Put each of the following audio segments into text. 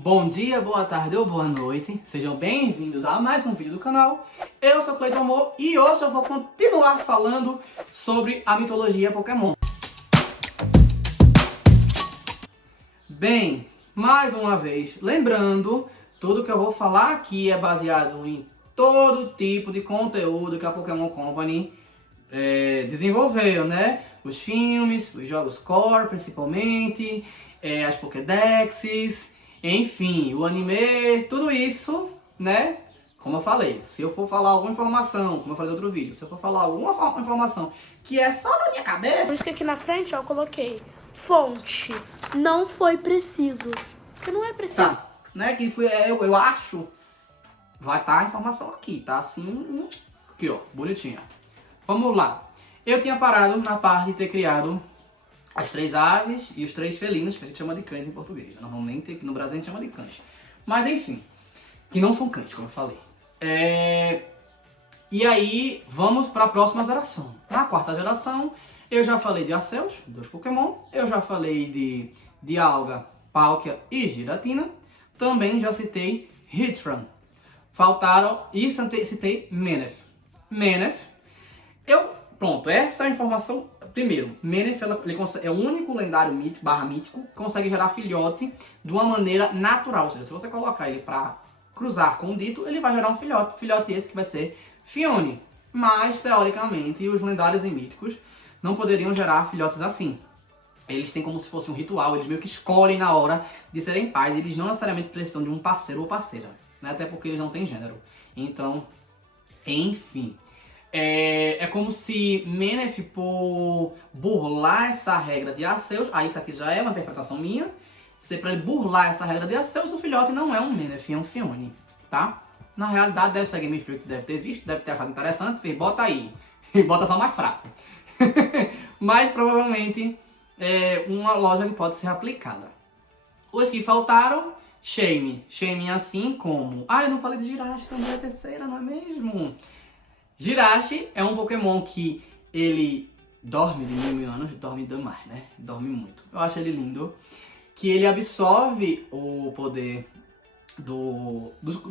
Bom dia, boa tarde ou boa noite. Sejam bem-vindos a mais um vídeo do canal. Eu sou Cleiton Amor e hoje eu vou continuar falando sobre a mitologia Pokémon. Bem, mais uma vez, lembrando, tudo que eu vou falar aqui é baseado em todo tipo de conteúdo que a Pokémon Company desenvolveu, né? Os filmes, os jogos core principalmente, as Pokédexes, enfim, o anime, tudo isso, né? Como eu falei, se eu for falar alguma informação, como eu falei no outro vídeo, se eu for falar alguma informação que é só da minha Por cabeça... isso que aqui na frente ó, eu coloquei fonte, não foi preciso. Porque não é preciso. Tá, né? Que foi, eu acho, vai estar a informação aqui, tá? Assim, aqui ó, bonitinha. Vamos lá. Eu tinha parado na parte de ter criado as 3 aves e os 3 felinos, que a gente chama de cães em português. Normalmente aqui no Brasil a gente chama de cães. Mas enfim, que não são cães, como eu falei. E aí, vamos para a próxima geração. Na quarta geração, eu já falei de Arceus, dos Pokémon. Eu já falei de Dialga, Palkia e Giratina. Também já citei Heatran. Faltaram e citei Manaphy. Manaphy, pronto, essa é a informação. Primeiro, Manaphy é o único lendário mítico que consegue gerar filhote de uma maneira natural. Ou seja, se você colocar ele para cruzar com o dito, ele vai gerar um filhote. Filhote esse que vai ser Phione. Mas, teoricamente, os lendários e míticos não poderiam gerar filhotes assim. Eles têm como se fosse um ritual, eles meio que escolhem na hora de serem pais. Eles não necessariamente precisam de um parceiro ou parceira, né? Até porque eles não têm gênero. Então, enfim... É como se Manaphy, por burlar essa regra de Arceus, aí isso aqui já é uma interpretação minha, se para ele burlar essa regra de Arceus, o filhote não é um Manaphy, é um Phione, tá? Na realidade deve ser Game Freak, deve ter visto, deve ter achado interessante, fez, bota aí, e bota só mais fraco. Mas provavelmente é uma lógica que pode ser aplicada. Os que faltaram, Shaymin. Shaymin assim como... Ah, eu não falei de Jirachi também, é a terceira, não é mesmo? Jirachi é um Pokémon que ele dorme de 1000 anos, dorme demais, né? Dorme muito. Eu acho ele lindo. Que ele absorve o poder do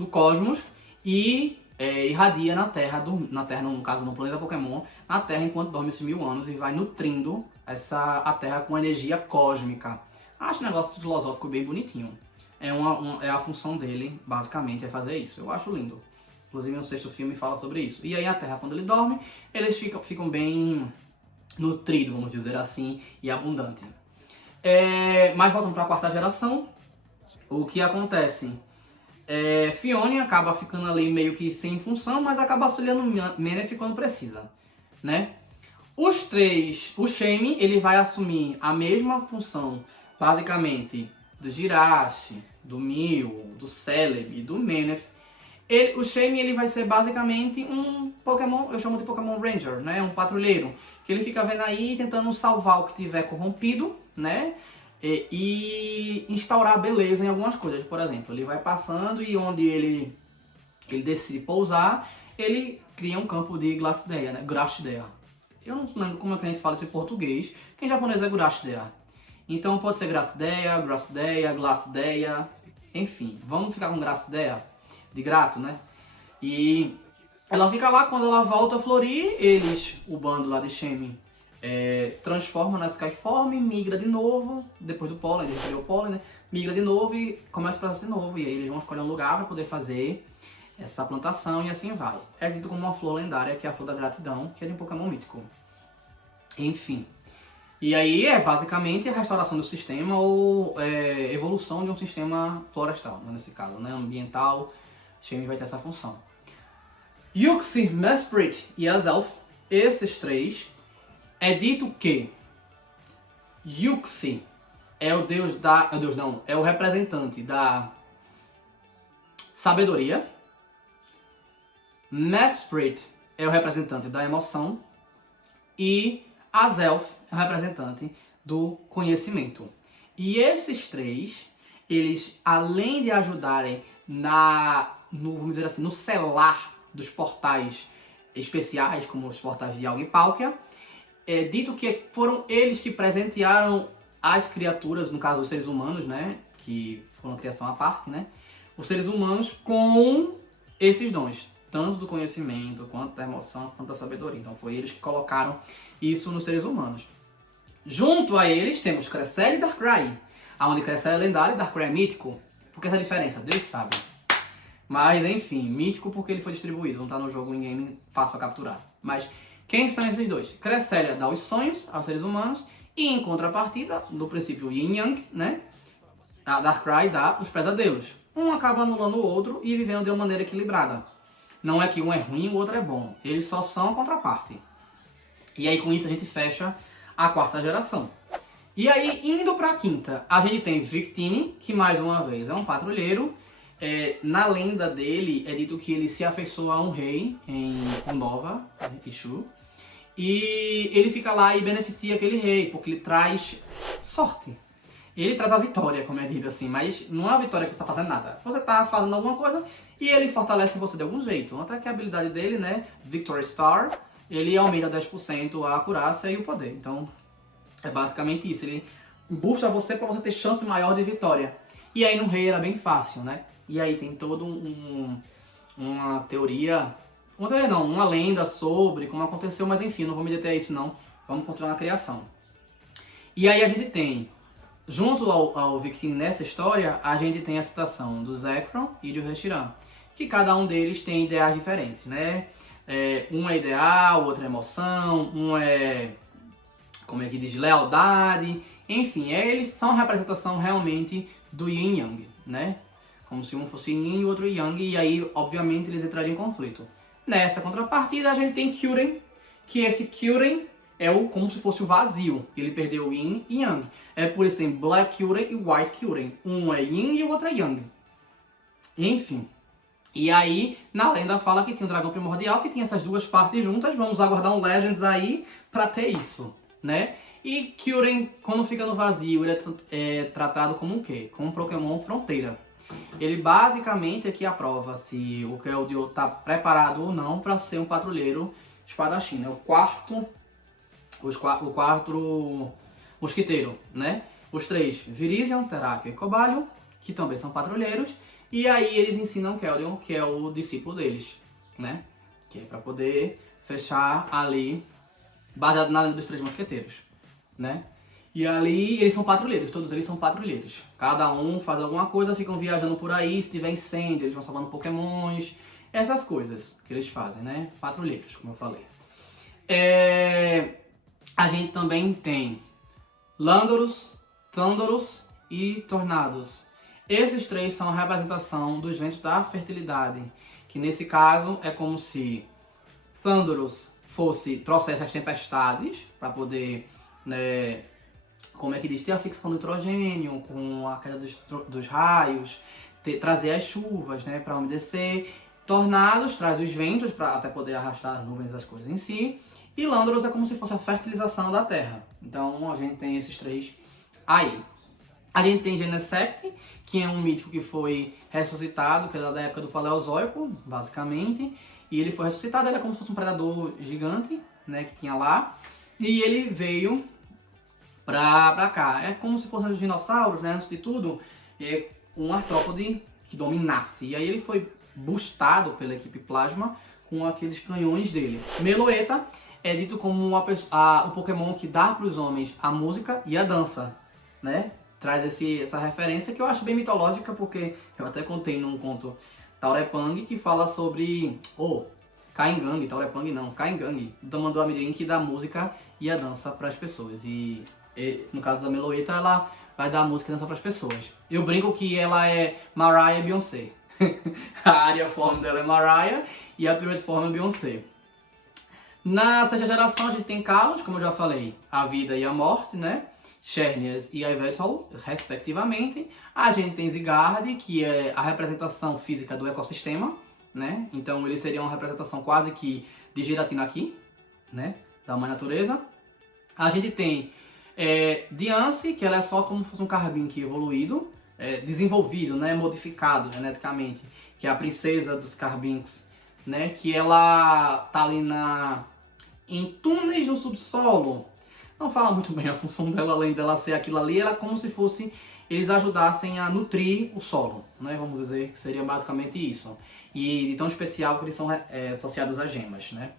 cosmos e irradia na Terra, no caso no planeta Pokémon, na Terra enquanto dorme esses 1000 anos e vai nutrindo a Terra com energia cósmica. Acho um negócio filosófico bem bonitinho. É a função dele, basicamente, é fazer isso. Eu acho lindo. Inclusive no 6º filme fala sobre isso. E aí a Terra, quando ele dorme, eles ficam bem nutridos, vamos dizer assim, e abundantes. Mas voltando para a quarta geração, o que acontece? Phione acaba ficando ali meio que sem função, mas acaba auxiliando Manaphy quando precisa, né? O Shaymin, ele vai assumir a mesma função, basicamente, do Jirachi, do Mew, do Celebi, do Manaphy. O Shaymin, ele vai ser basicamente um Pokémon, eu chamo de Pokémon Ranger, né? Um patrulheiro, que ele fica vendo aí, tentando salvar o que tiver corrompido, né? E instaurar beleza em algumas coisas. Por exemplo, ele vai passando e onde ele decide pousar, ele cria um campo de Glacideia, né? Gracidea. Eu não lembro como é que a gente fala isso em português, que em japonês é Gracidea. Então pode ser Gracidea, Glacideia, enfim. Vamos ficar com Gracidea? De grato, né? E ela fica lá, quando ela volta a florir, o bando lá de Shaymin se transforma na Skyform, migra de novo, depois do pólen, ele o pólen, né? Migra de novo e começa o processo de novo. E aí eles vão escolher um lugar para poder fazer essa plantação e assim vai. É dito como uma flor lendária, que é a flor da gratidão, que é de um Pokémon mítico. Enfim. E aí é basicamente a restauração do sistema ou evolução de um sistema florestal, nesse caso, né? Ambiental. Shaymin vai ter essa função. Uxie, Mesprit e Azelf, esses 3, é dito que Uxie é o deus da... é o representante da sabedoria. Mesprit é o representante da emoção. E Azelf é o representante do conhecimento. E esses 3, eles, além de ajudarem vamos dizer assim, no selar dos portais especiais, como os portais de Dialga e Palkia, é dito que foram eles que presentearam as criaturas, no caso os seres humanos, né, que foram criação à parte, né? Os seres humanos com esses dons, tanto do conhecimento, quanto da emoção, quanto da sabedoria. Então foi eles que colocaram isso nos seres humanos. Junto a eles temos Cresselia e Darkrai, onde Cresselia é lendário e Darkrai é mítico. Por que essa diferença? Deus sabe. Mas enfim, mítico porque ele foi distribuído, não tá no jogo, ninguém fácil pra capturar. Mas quem são esses dois? Cresselia dá os sonhos aos seres humanos e em contrapartida, no princípio Yin Yang, né? A Darkrai dá os pesadelos. Um acaba anulando o outro e vivendo de uma maneira equilibrada. Não é que um é ruim e o outro é bom. Eles só são a contraparte. E aí com isso a gente fecha a quarta geração. E aí, indo pra quinta, a gente tem Victini, que mais uma vez é um patrulheiro. Na lenda dele é dito que ele se afeiçoa a um rei em Unova, Ishu. E ele fica lá e beneficia aquele rei, porque ele traz sorte. Ele traz a vitória, como é dito assim, mas não é a vitória que você está fazendo nada. Você está fazendo alguma coisa e ele fortalece você de algum jeito. Até que a habilidade dele, né, Victory Star, ele aumenta 10% a acurácia e o poder. Então, é basicamente isso. Ele boosta você para você ter chance maior de vitória. E aí no rei era bem fácil, né? E aí tem todo uma teoria... Uma teoria não, uma lenda sobre como aconteceu, mas enfim, não vou me deter a isso não. Vamos continuar na criação. E aí a gente tem... Junto ao Victini nessa história, a gente tem a citação do Zekrom e do Reshiram, que cada um deles tem ideais diferentes, né? Um é ideal, outro é emoção, um é, como é que diz, lealdade, enfim, eles são a representação realmente do Yin Yang, né? Como se um fosse Yin e o outro Yang, e aí, obviamente, eles entrariam em conflito. Nessa contrapartida, a gente tem Kyurem, que esse Kyurem é como se fosse o vazio. Ele perdeu o Yin e Yang. É por isso que tem Black Kyurem e White Kyurem. Um é Yin e o outro é Yang. Enfim. E aí, na lenda fala que tem o dragão primordial, que tem essas duas partes juntas. Vamos aguardar um Legends aí pra ter isso, né? E Kyurem, quando fica no vazio, ele é tratado como o quê? Como um Pokémon fronteira. Ele basicamente aqui aprova se o Keldeo tá preparado ou não para ser um patrulheiro espadachim, né? O quarto mosquiteiro, né? Os três, Virizion, Terráqueo e Cobalion, que também são patrulheiros, e aí eles ensinam Keldeo, que é o discípulo deles, né? Que é para poder fechar ali, baseado na lenda dos três mosqueteiros, né? E ali eles são patrulheiros, todos eles são patrulheiros. Cada um faz alguma coisa, ficam viajando por aí, se tiver incêndio, eles vão salvando pokémons, essas coisas que eles fazem, né? Patrulheiros, como eu falei. A gente também tem Landorus, Thundurus e Tornados. Esses três são a representação dos ventos da fertilidade, que nesse caso é como se Thundurus trouxesse as tempestades para poder, né, como é que diz, ter a fixação do nitrogênio com a queda dos raios, trazer as chuvas, né, para umedecer. Tornados traz os ventos para até poder arrastar as nuvens, as coisas em si. E Landorus é como se fosse a fertilização da terra. Então a gente tem esses três aí. A gente tem Genesect, que é um mítico que foi ressuscitado, que é da época do Paleozoico, basicamente. E ele foi ressuscitado, ele é como se fosse um predador gigante, né, que tinha lá. E ele veio pra cá. É como se fossem os dinossauros, né, antes de tudo, um artrópode que dominasse. E aí ele foi boostado pela equipe Plasma com aqueles canhões dele. Meloetta é dito como o Pokémon que dá para os homens a música e a dança, né? Traz essa referência que eu acho bem mitológica, porque eu até contei num conto Taurepang que fala sobre... Kaingang, Taurepang não, Kaingang, do Mandoamidrin, que dá música e a dança para as pessoas. E no caso da Meloetta, ela vai dar música e dança para as pessoas. Eu brinco que ela é Mariah e Beyoncé. A área form dela é Mariah e a period form é Beyoncé. Na sexta geração a gente tem Kalos, como eu já falei, a vida e a morte, né? Xerneas e Yveltal, respectivamente. A gente tem Zygarde, que é a representação física do ecossistema, né? Então ele seria uma representação quase que de Giratina aqui, né? Da mãe natureza. A gente tem Diancie, que ela é só como se fosse um Carbink evoluído, desenvolvido, né? Modificado geneticamente, que é a princesa dos Carbinks, né? Que ela tá ali em túneis no subsolo. Não fala muito bem a função dela, além dela ser aquilo ali, ela é como se fosse eles ajudassem a nutrir o solo, né? Vamos dizer que seria basicamente isso. E de tão especial que eles são associados a gemas, né?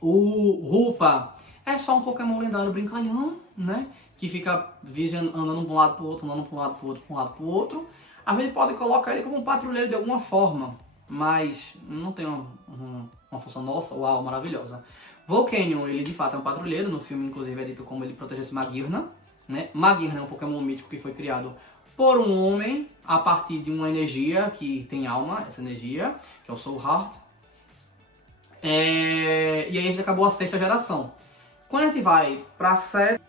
O Rupa é só um Pokémon lendário brincalhão, né? Que fica andando de um lado pro outro, andando pra um lado pro outro, pra um lado pro outro. A gente pode colocar ele como um patrulheiro de alguma forma, mas não tem uma função nossa, uau, maravilhosa. Volcanion, ele de fato é um patrulheiro, no filme inclusive é dito como ele protegesse Magearna, né? Magearna é um Pokémon mítico que foi criado por um homem a partir de uma energia que tem alma, essa energia, que é o Soul Heart. E aí a gente acabou a 6ª geração. Quando a gente vai pra 7...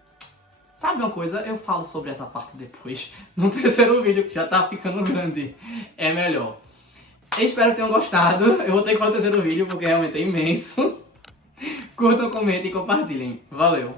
Sabe uma coisa? Eu falo sobre essa parte depois, no 3º vídeo, que já tá ficando grande. É melhor. Eu espero que tenham gostado. Eu vou ter que fazer o 3º vídeo, porque realmente é imenso. Curtam, comentem e compartilhem. Valeu!